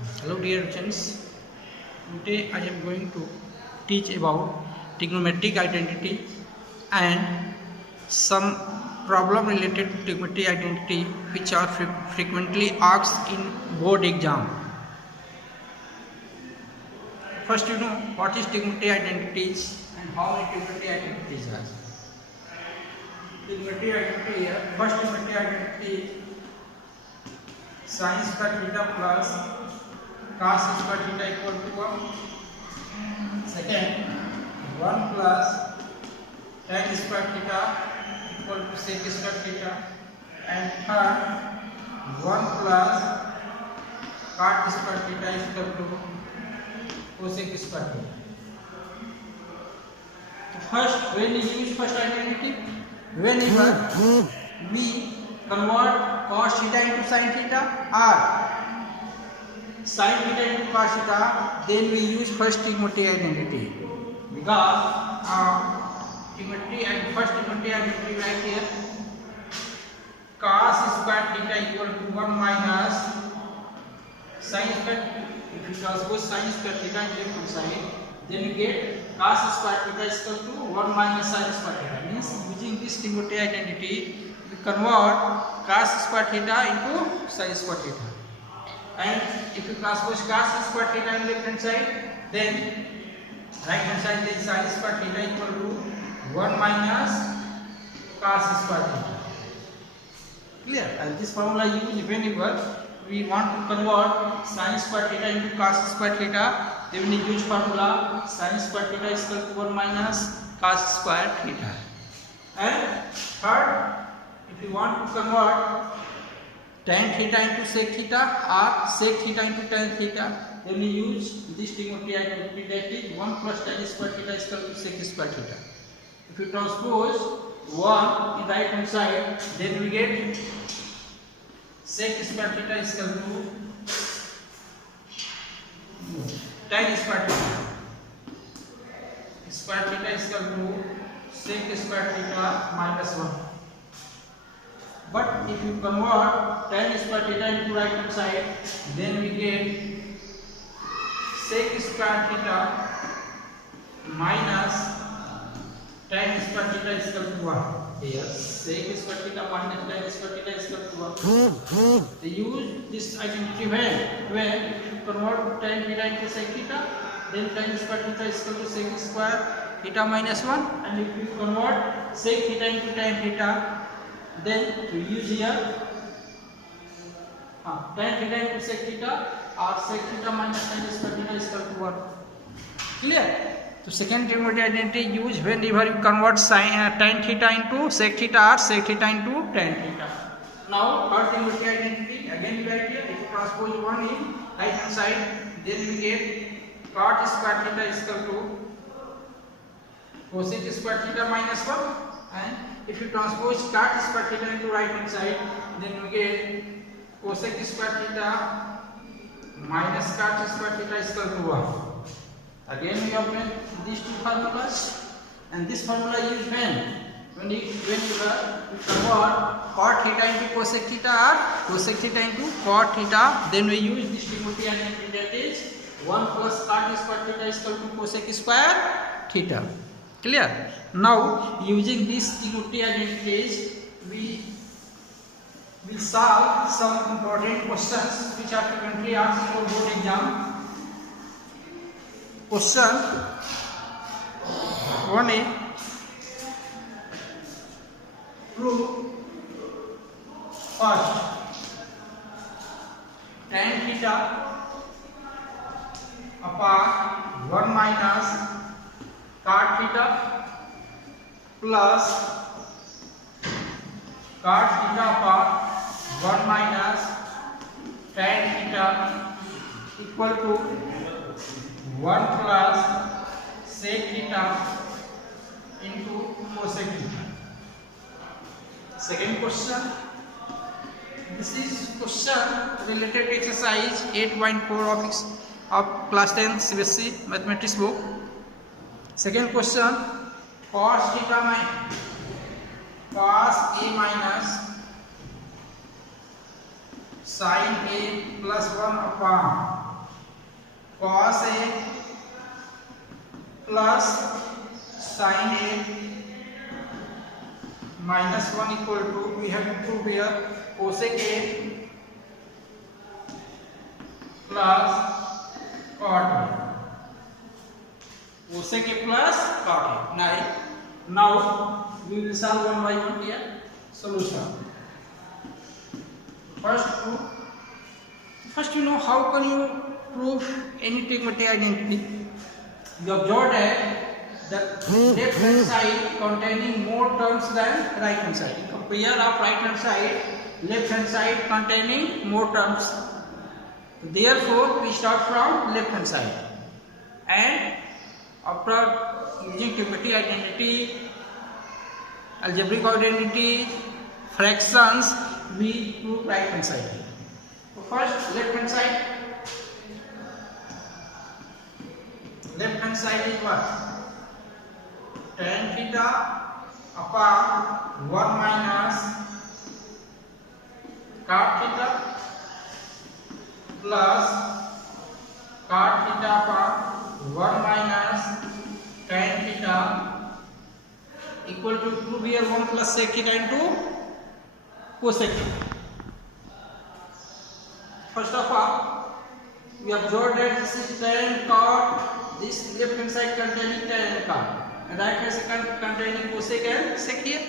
Hello dear friends, today I am going to teach about trigonometric identity and some problem related to trigonometric identity which are frequently asked in board exam. First you know what is trigonometric identities and how many trigonometric identities are. Trigonometric identity here, first trigonometric identity sin square theta plus cos square theta equal to 1. Second, 1 plus tan square theta equal to sec square theta. And third, 1 plus cot square theta is equal to cosec square theta. First, when we use first identity, whenever we convert cos theta into sin theta or sin theta into cos theta, then we use first trigonometric identity because trigonometry and first trigonometric identity right here, cos square theta equal to 1 minus sin square. If you transpose sin square theta into left hand side, then you get cos square theta is equal to 1 minus sin square theta. Means using this trigonometric identity, we convert cos square theta into sin square theta. And if you transpose cos square theta in left hand side, then right hand side is sin square theta equal to 1 minus cos square theta. Clear? And this formula used whenever we want to convert sin square theta into cos square theta, then we use formula sin square theta is equal to 1 minus cos square theta. And third, if you want to convert tan theta into sec theta or sec theta into tan theta, then we use this trigonometric identity, that is 1 plus tan square theta is equal to sec square theta. If you transpose 1 in right hand side, then we get sec square theta is equal to tan square theta. Square theta is equal to sec square theta minus 1. But if you convert tan square theta into right hand side, then we get sec square theta minus tan square theta is equal to 1. Here sec square theta minus tan square theta is equal to 1. They use this identity when you convert tan theta into sec theta, then tan square theta is equal to sec square theta minus 1. And if you convert sec theta into tan theta, then we use here tan theta into sec theta or sec theta minus tan square theta is equal to 1. Clear? So second trigonometric identity used whenever you convert tan theta into sec theta or sec theta into tan theta. Now third trigonometric identity, again we write here, if you transpose 1 in right hand side, then we get cot square theta is equal to cosec square theta minus 1. And if you transpose cot square theta into right hand side, then we get cosec square theta minus cot square theta is equal to 1. Again we obtain these two formulas, and this formula is when you convert cot theta into cosec theta or cosec theta into cot theta, then we use this trigonometric identity, that is 1 plus cot square theta is equal to cosec square theta. Clear? Now using these trigonometric identities, we will solve some important questions which are frequently asked for board exam. Question 1a, prove first tan theta upon 1 minus cot theta plus cot theta upon 1 minus tan theta equal to 1 plus sec theta into cosec theta. Second question, this is question related to exercise 8.4 of class 10 CBSE mathematics book. Second question, cos theta cos a minus sin a plus 1 upon cos A plus sin A minus 1 equal to, we have to prove here, cosec A plus cot A. Cosec A plus cot A. Now we will solve one by one here. Solution. First you know how can you prove any trigonometric identity. You observe that the left hand side containing more terms than right hand side. Compare of right hand side, left hand side containing more terms. Therefore we start from left hand side, and after using trigonometric identity, algebraic identity, fractions, we prove right hand side. So first left hand side. Left hand side is what? Tan theta upon 1 minus cot theta plus cot theta upon 1 minus tan theta equal to prove here 1 plus sec theta into cosec theta. First of all, we observe that this is tan cot, this left hand side containing tan and cot, and right hand side containing cosec and sec here.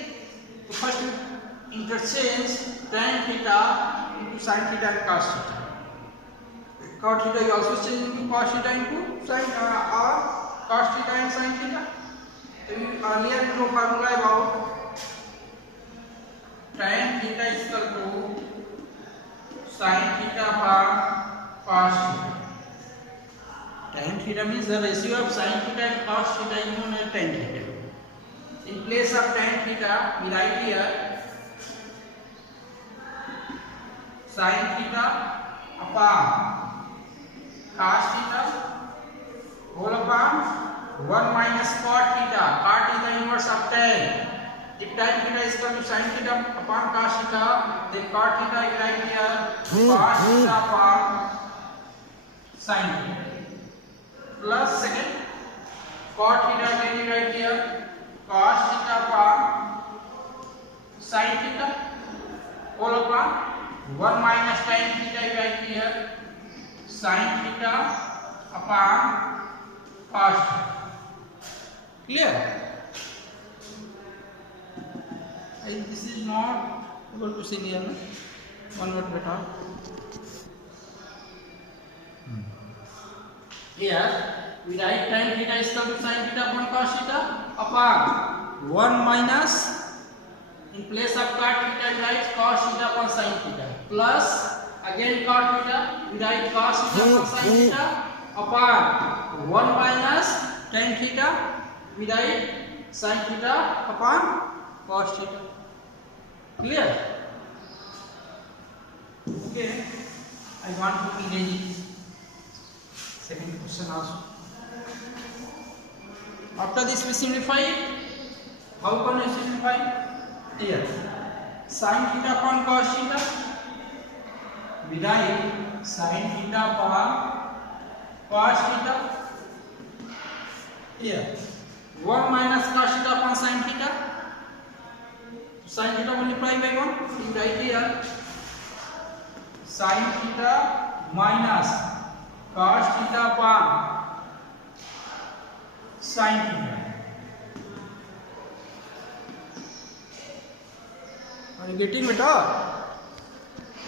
So first we interchange tan theta into sin theta and cos theta. Cot theta you also change into cos theta into sin or cos theta and sin theta. So we earlier we know formula about tan theta is equal to sin theta upon cos theta. Tan theta means the ratio of sin theta and cos theta is known as tan theta. In place of tan theta, we write here sin theta upon cos theta whole upon 1 minus cot theta. Cot is the inverse of tan. If tan theta is equal to sin theta upon cos theta, then cot theta is right here cos theta upon sin theta. Plus second cot theta again is right here cos theta upon sin theta whole upon 1 minus tan theta is right here sin theta upon cos theta. Clear? This is not able to see here. One word better. Here we write tan theta is equal to sin theta upon cos theta upon 1 minus, in place of cot theta we write cos theta upon sin theta, plus again cot theta we write cos theta upon sin theta upon 1 minus tan theta we write sin theta upon cos theta. Clear? Okay, I want to erase it. Second question also. After this we simplify it. How can we simplify? Here sin theta upon cos theta we write sin theta upon cos theta. Here 1 minus cos theta upon sin theta. Sin theta multiplied by 1, we write here sin theta minus cos theta upon sin theta. Are you getting it all?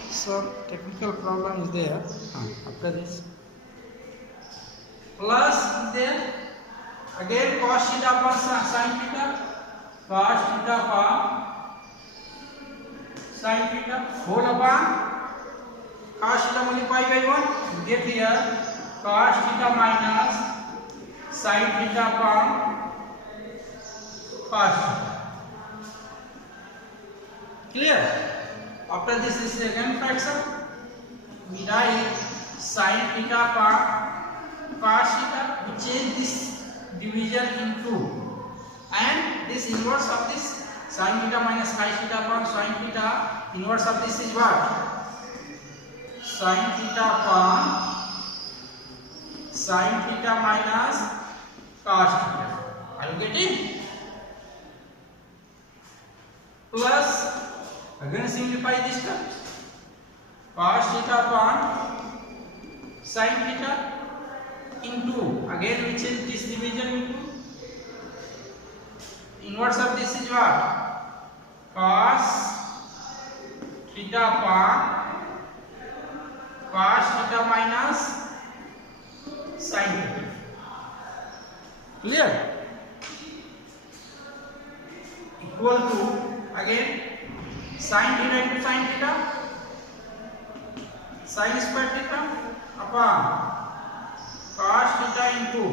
Some technical problem is there. After this plus there again cos theta upon sin theta, cos theta upon sin theta whole upon cos theta multiplied by 1, you get here cos theta minus sin theta upon cos theta. Clear? After this is again fraction. We write sin theta upon cos theta. We change this division into, and this inverse of this sin theta minus cos theta upon sin theta, inverse of this is what? Sin theta upon sin theta minus cos theta. Are you getting? Plus, again simplify this term. Cos theta upon sin theta into, again we change this division into inverse of this is what? Cos theta upon cos theta minus sin theta. Clear? Equal to, again sin theta into sin theta, sin square theta upon cos theta into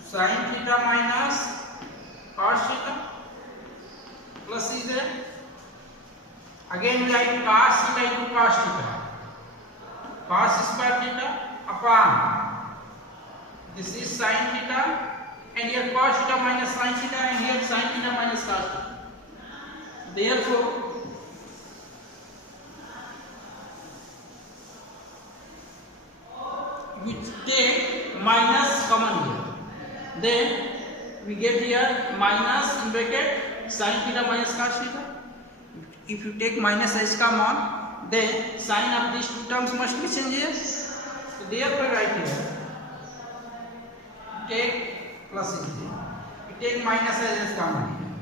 sin theta minus cos theta, plus is there. Again we write cos theta into cos theta, cos square theta upon this is sin theta, and here cos theta minus sin theta, and here sin theta minus cos theta. Therefore, we take minus common here. Then we get here minus in bracket sin theta minus cos theta. If you take minus s common, then sign of these two terms must be changed here. So therefore right here, take plus in here. You take minus s common here.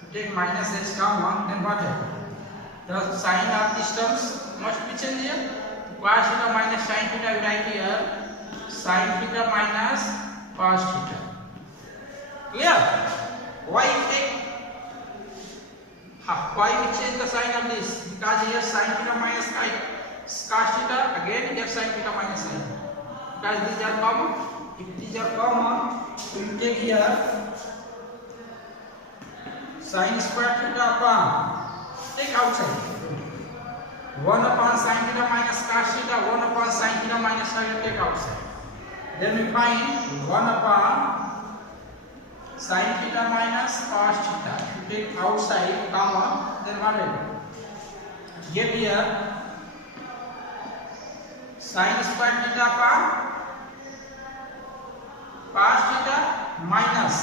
You take minus s common, then what happens? The sign of these terms must be changed here. Cos theta minus sin theta, we write here sin theta minus cos theta. Clear? Why we change the sign of this? Because here sin theta minus cos theta, again here sin theta minus sin theta. Because these are common. If these are common, so you take here sin square theta upon, take outside 1 upon sin theta minus cos theta, 1 upon sin theta minus sin theta, take outside. Then we find 1 upon sin theta minus cos theta. If you take outside comma, then what will get here sin square theta upon cos theta minus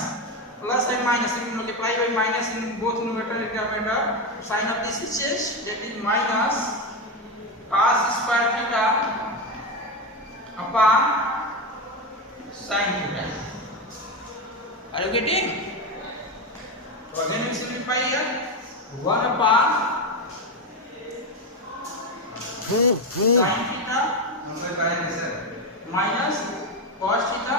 plus and minus, if you multiply by minus in both numerator and denominator, sign of this is changed, that is minus cos square theta upon sin theta. Are you getting? So again we simplify here 1 upon sin theta minus cos theta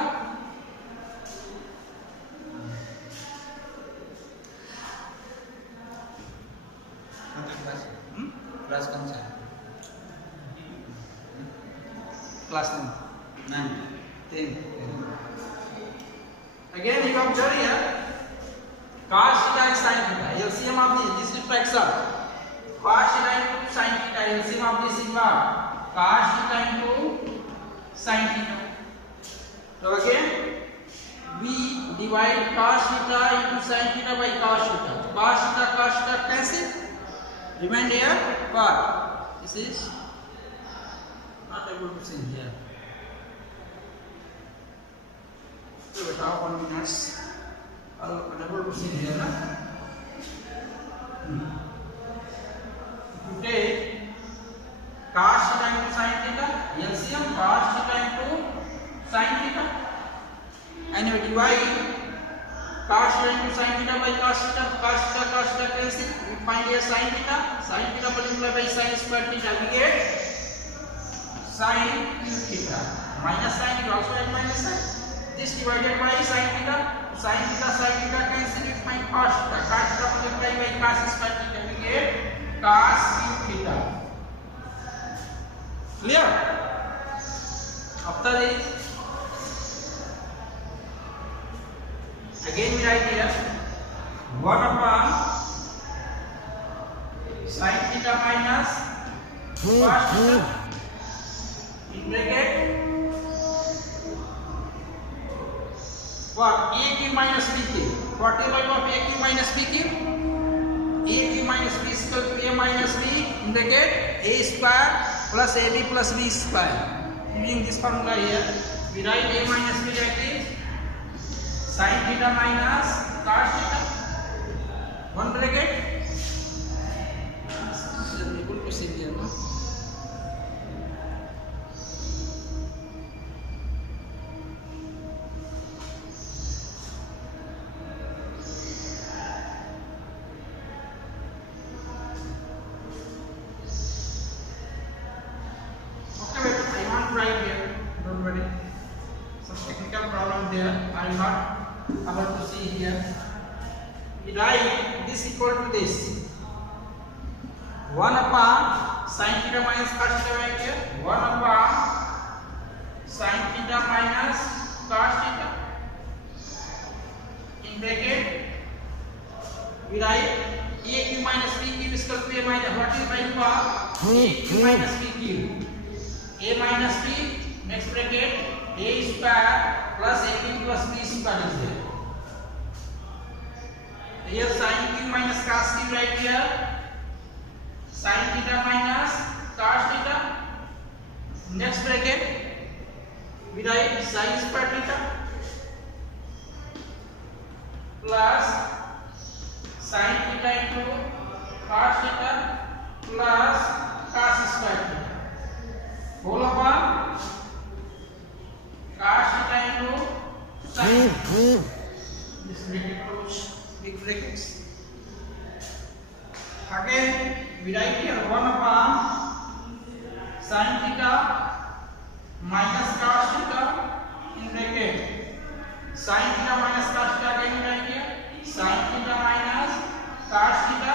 class कौन सा है? Class 9 10. Again you observe here cos theta and sin theta, LCM of this is fraction. Cos theta into sin theta, LCM of this is what? Cos theta into sin theta. So again we divide cos theta into sin theta by cos theta. Cos theta cancel. Remain here what? This is not able to see here. So we have 1 minute. Unable to see here. You take cos theta into sin theta, LCM cos theta into sin theta, and you divide cos theta into sin theta by cos theta cancel. We find here sin theta multiplied by sin square theta, we get sin cube theta. Minus sin, you also have minus sin. This divided by sin theta cancel, you find cos theta multiplied by cos square theta, we get cos cube theta. Clear? After this, again we write here 1 upon sin theta minus cos theta in bracket what? A cube minus B cube. What is the value of A cube minus B cube? A cube minus B is equal to A minus B in bracket A square plus AB plus B square. Using this formula here, we write a minus b that is sin theta minus cos theta. One bracket. This is a able question here, no? Right here, don't worry. Some technical problem there. I am not able to see here. We write this equal to this 1 upon sin theta minus cos theta right here. 1 upon sin theta minus cos theta. In bracket, we write AQ minus BQ is equal to A minus. What is value of AQ minus BQ? A minus b, next bracket, a square plus ab plus b square is there. Here sin q minus cos q right here. Sin theta minus cos theta. Next bracket, we write sin square theta plus sin theta into cos theta plus cos square theta. Whole upon cos theta into sin. This bracket close, big brackets. Again, we write here 1 upon sin theta minus cos theta in bracket. Sin theta minus cos theta again we write here. Sin theta minus cos theta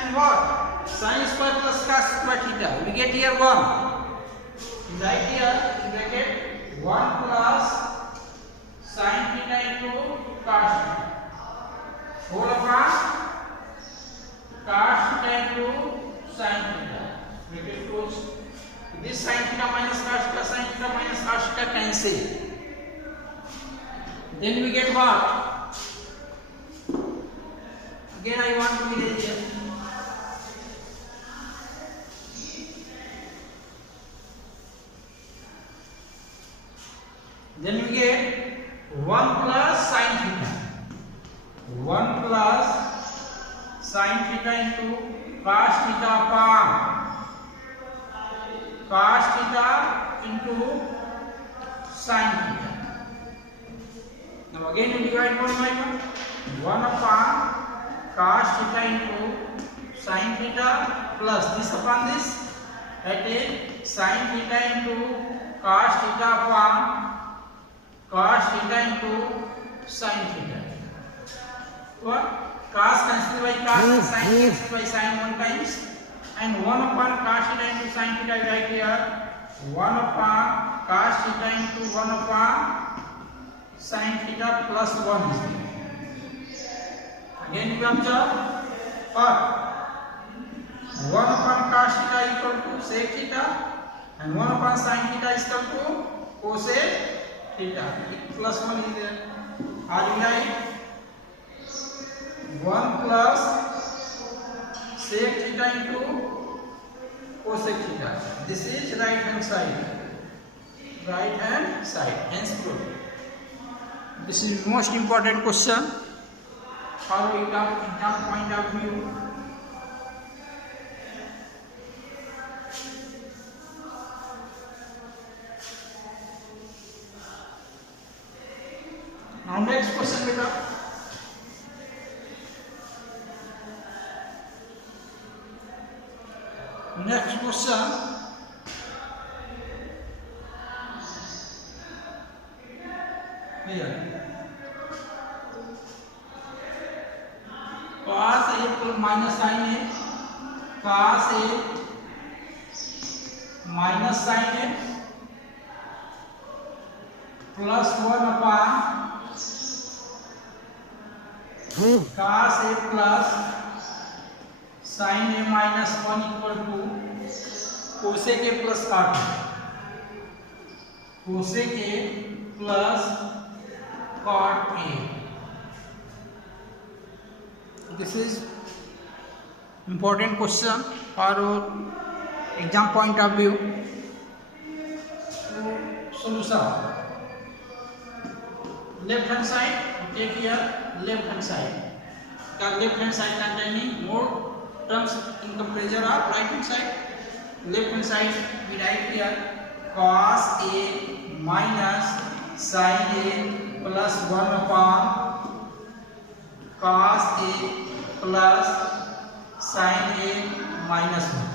and what? Sin square plus cos square theta. We get here 1. Right here in bracket 1 plus sin theta into cos theta whole upon cos theta into sin theta. Bracket close. This sin theta minus cos theta cancel. Then we get what? Again I want to erase here. Then we get 1 plus sin theta. 1 plus sin theta into cos theta upon cos theta into sin theta. Now again we divide 1 by 1. 1 upon cos theta into sin theta plus this upon this. That is sin theta into cos theta upon cos theta into sin theta. What? Cos cancelled by cos, sin cancelled by sin 1 times, and 1 upon cos theta into sin theta right here. 1 upon cos theta into 1 upon sin theta plus 1 is there. Again we observe what? 1 upon cos theta equal to sec theta, and 1 upon sin theta is equal to cosec theta. Plus 1 is there. Or we write 1 plus sec theta into cosec theta. This is right hand side. Right hand side. Hence proof. This is most important question for exam point of view. Now next question beta. Next question. Here. Cos A minus sin A. Cos A minus sin A plus 1 upon cos A plus sin A minus 1 equal to cosec A plus cot A. Cosec A plus cot A. This is important question for exam point of view. solution. Left hand side, take here left hand side. The left hand side containing more terms in comparison of right hand side. Left hand side we write here cos A minus sin A plus 1 upon cos A plus sin A minus 1.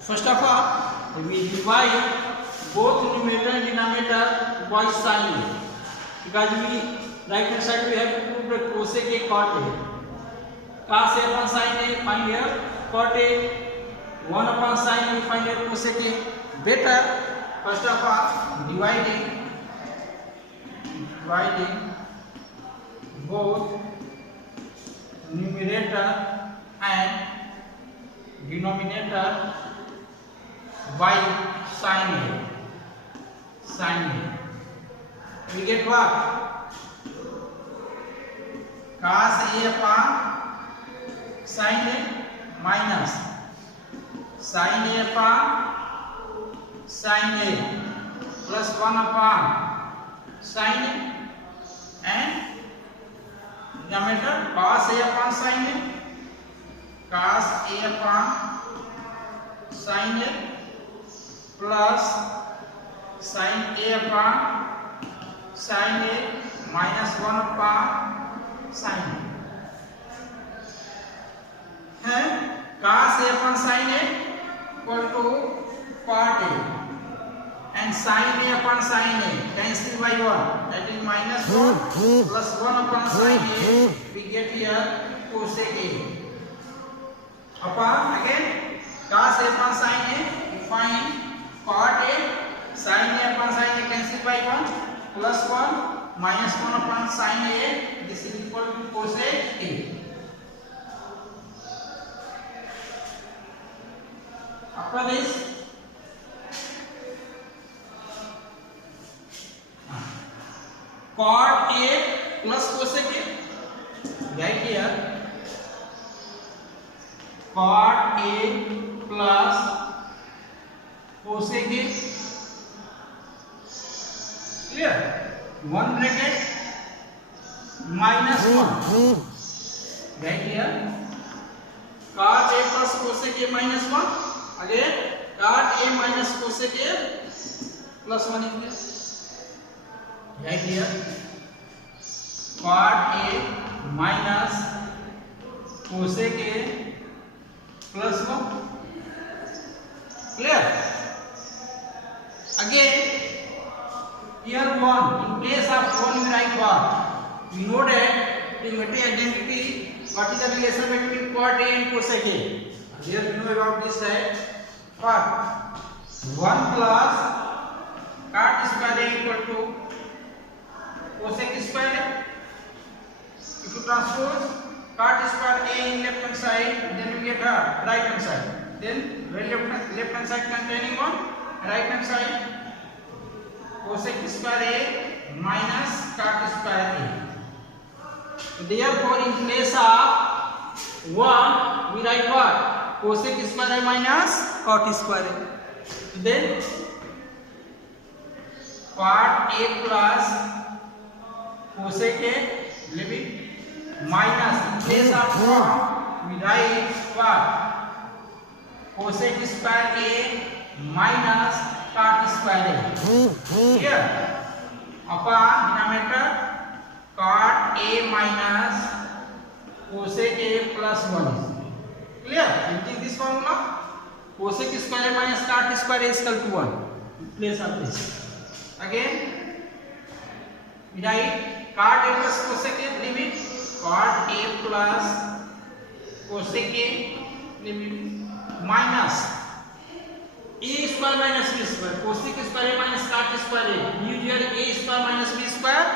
First of all, we divide both numerator and denominator by sin A, because we right hand side we have to prove that cosec A cot A. Cos A upon sin A, find here cot A. 1 upon sin A, find here cosec A. Better, first of all, dividing both numerator and denominator by sin A. We get what? Cos A upon sin A minus sin A upon sin A plus 1 upon sin A and denominator cos A upon sin A, cos A upon sin A plus sin A upon sin A minus 1 upon sin A. Cos A upon sin A equal to cot A and sin A upon sin A cancel by 1, that is minus 1 plus 1 upon sin A, we get here cosec A upon again cos A upon sin A, we find cot A, sin A upon sin A cancel by 1 plus 1 minus 1 upon sin A, this is equal to cosec A. After this, cot A plus cosec A, right here cot A plus cosec A, clear? 1 bracket minus 1, right here cot A plus cosec A minus 1, again cot A minus cosec A plus 1 is there. Right here cot A minus cosec A plus 1, clear? Again here 1, in place of 1 we write what? We know that the matrix identity, what is the relation between cot A and cosec A? Here we know about this side. What? 1 plus cot square A equal to cosec square A. If you transpose cot square A in left hand side, then you get right hand side. Then left hand side containing 1, right hand side cosec square A minus cot square A. Therefore, in place of 1, we write what? Cosec square A minus cot square A. Then cot A plus cosec A leaving minus, in place of 1 we write what? Cosec square A minus cot square A. Here upon denominator cot A minus cosec A plus 1. Clear? Using this formula, cosec square A minus cot square A is equal to 1. In place of this, again we write cot A plus cosec A limit cot A plus cosec A limit minus A square minus B square, cosec square A minus cot square A. Usually A square minus B square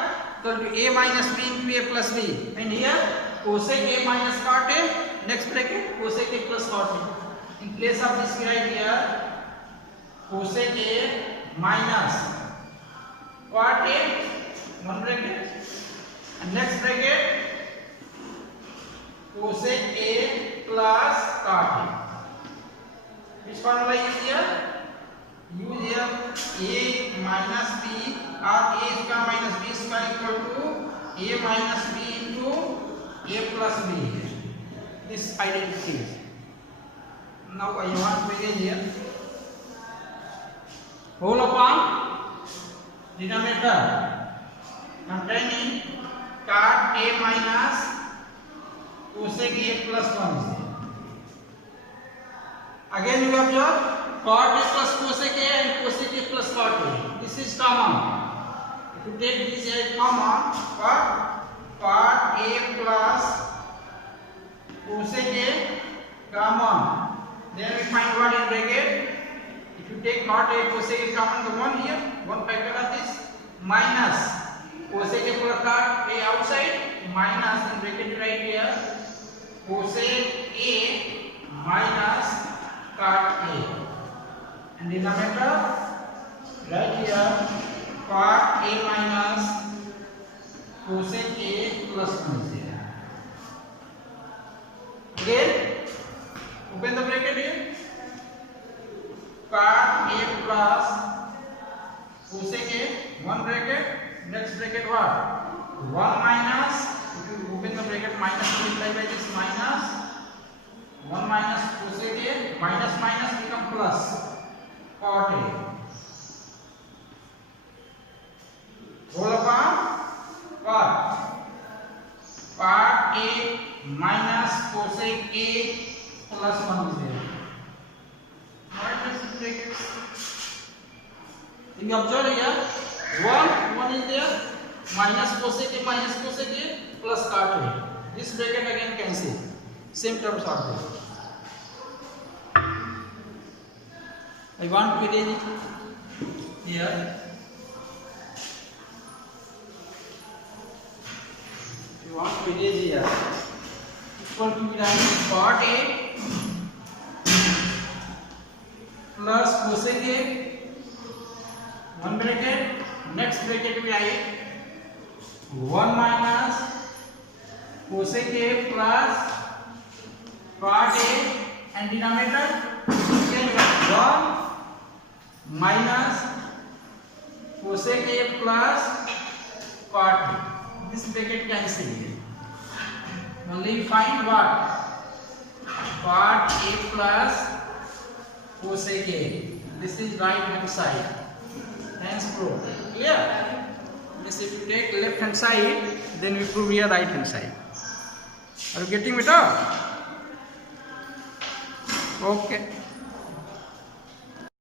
equal to A minus B into A plus B, and here cosec A minus cot A, next bracket cosec A plus cot A. In place of this we write here cosec A minus cot A, 1 bracket, and next bracket cosec A plus cot A. Which formula is here? Use here a minus b or a square minus b square equal to a minus b into a plus b. This identity. Now I want to begin here. Whole upon denominator containing cot a minus cosec a plus 1. Again you observe cot a plus cosec a and cosec a plus cot a. This is common. If you take this as common, cot a plus cosec a common. Then we find what in bracket. If you take cot a cosec a common, the one here, one factor of this minus cosec a plus cot a outside minus in bracket right here cosec a minus cot a, and denominator right here cot a minus cosec a plus 1 is there. Again open the bracket here, cot a plus cosec a, one bracket, next bracket what, 1 minus, if you open the bracket minus multiply by this minus 1 minus cosec a, minus minus become plus cot a, whole upon cot a minus cosec a plus 1 is there. What is this bracket? You observe here 1 is there, minus cosec a plus cot a. This bracket again cancel. Same terms are there. I want to erase it here. You want to erase here. Equal to cot a plus cosec a, one bracket, next bracket we have 1 minus cosec a plus cot a, and denominator again we have 1 minus cosec a plus cot a. This bracket cancel. Only find what, cot a plus cosec a. This is right hand side. Hence prove. Clear? This if you take left hand side, then we prove here right hand side. Are you getting it up? Okay.